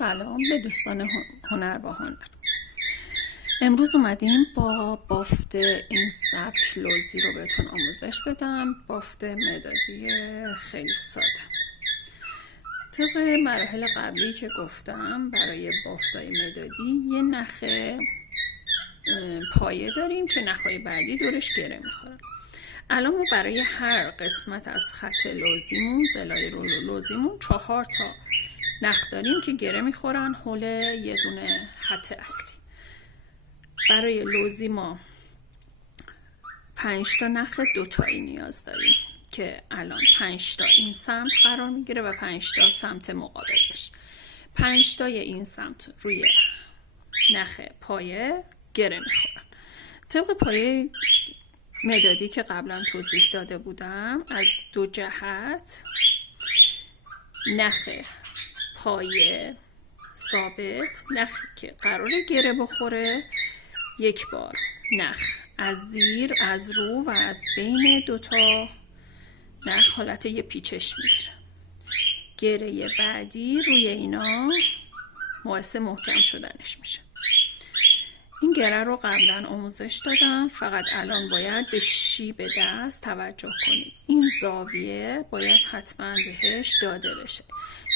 سلام به دوستان هنر با هنر. امروز اومدیم با بافت این سبک لوزی رو بهتون آموزش بدم. بافت مدادی خیلی ساده. طبق مراحل قبلی که گفتم برای بافتای مدادی یه نخ پایه داریم که نخهای بعدی دورش گره میخورن. الان ما برای هر قسمت از خط لوزیمون، زلای لوزیمون 4 تا نخ داریم که گره میخورن حول یه دونه خط اصلی. برای لوزی ما 5 تا نخ دوتایی نیاز داریم که الان 5 تا این سمت قرار میگیره و 5 تا سمت مقابلش. 5 تای این سمت روی نخ پایه گره میخورن. طبق پایه مدادی که قبلا توضیح داده بودم، از دو جهت نخ پایه ثابت، نخی که قراره گره بخوره، یک بار نخ از زیر، از رو و از بین دوتا نخ حالت یه پیچش میگیره. گره بعدی روی اینا باعث محکم شدنش میشه. این گره رو قبلا آموزش دادم، فقط الان باید به شیب دست توجه کنید. این زاویه باید حتما بهش داده بشه،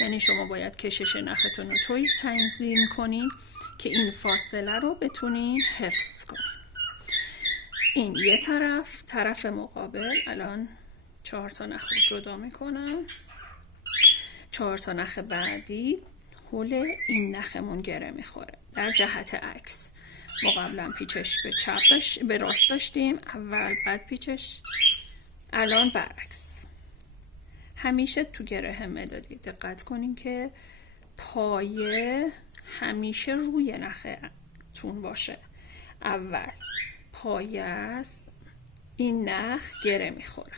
یعنی شما باید کشش نختون رو طوری تنظیم کنید که این فاصله رو بتونین حفظ کنید. این یه طرف مقابل الان 4 تا نخ رو جدا میکنم. 4 تا نخ بعدی حول این نخمون گره میخوره در جهت عکس. ما قبلا پیچش به راست داشتیم، اول بعد پیچش، الان برعکس. همیشه تو گره مدادی دقت کنین که پایه همیشه روی نختون باشه. اول پایه است، این نخ گره میخوره،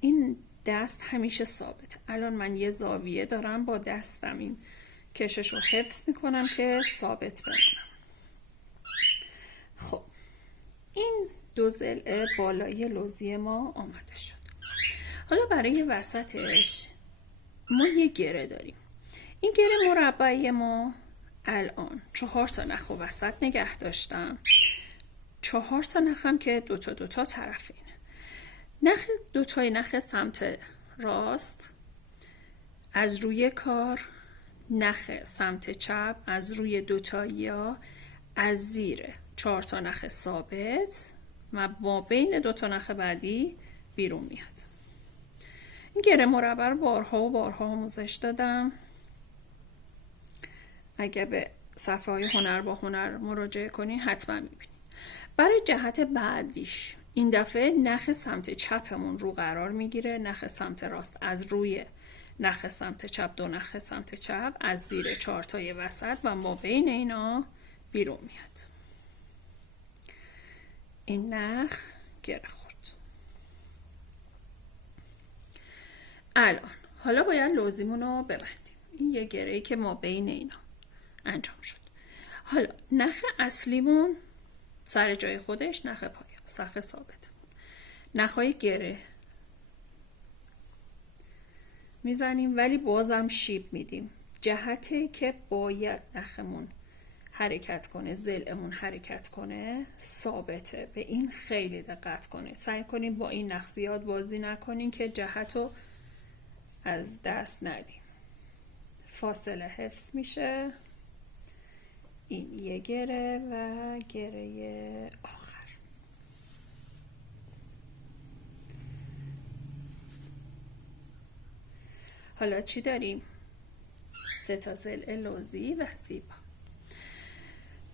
این دست همیشه ثابت. الان من یه زاویه دارم با دستم این کشش رو حفظ میکنم که ثابت بمونم. خب این دو ضلع بالای لوزی ما آماده شد. حالا برای وسطش ما یه گره داریم. این گره مربعی ما الان 4 تا نخ و وسط نگه داشتم، 4 تا نخم که دوتا طرفینه. نخ دوتای نخ سمت راست از روی کار، نخ سمت چپ از روی دوتایی ها از زیر 4 تا نخ ثابت و با بین 2 تا نخ بعدی بیرون میاد. این گره مربع رو بارها آموزش دادم. اگه به صفحه های هنر با هنر مراجعه کنین حتما میبینید. برای جهت بعدیش این دفعه نخ سمت چپمون رو قرار میگیره، نخ سمت راست از روی نخ سمت چپ، 2 نخ سمت چپ از زیر 4 تای وسط و ما بین اینا بیرون میاد. این نخ گره خورد. حالا باید لوزیمون رو ببندیم. این یه گره‌ای که ما بین اینا انجام شد. حالا نخ اصلیمون سر جای خودش، نخ پایه سخت ثابت. نخهای گره میزنیم ولی بازم شیب میدیم. جهتی که باید نخمون حرکت کنه، ضلعمون حرکت کنه ثابته. به این خیلی دقت کنید. سعی کنید با این نخ زیاد بازی نکنین که جهت رو از دست ندیم. فاصله حفظ میشه. این یه گره و گره آخر. حالا چی داریم؟ 3 تا ضلع لوزی و زیبا.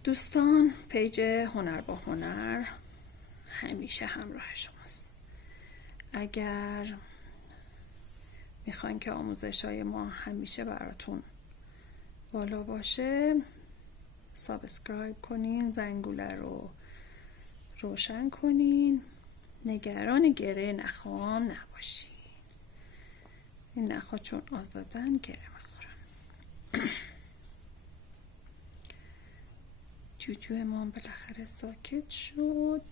دوستان، پیج هنر با هنر همیشه همراه شماست. اگر میخواین که آموزش های ما همیشه براتون بالا باشه، سابسکرایب کنین، زنگوله رو روشن کنین، نگران گره نخام نباشین. این نخها چون آزادن گره میخورن. جوجو ما بالاخره ساکت شد.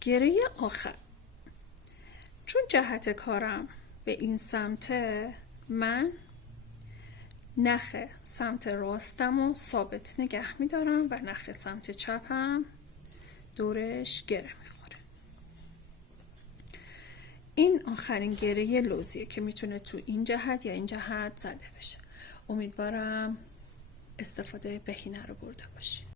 گره آخر، چون جهت کارم به این سمته، من نخ سمت راستم و ثابت نگه میدارم و نخ سمت چپم دورش گره میخوره. این آخرین گره لوزیه که میتونه تو این جهت یا این جهت زده بشه. امیدوارم استفاده بهینه رو برده باشی.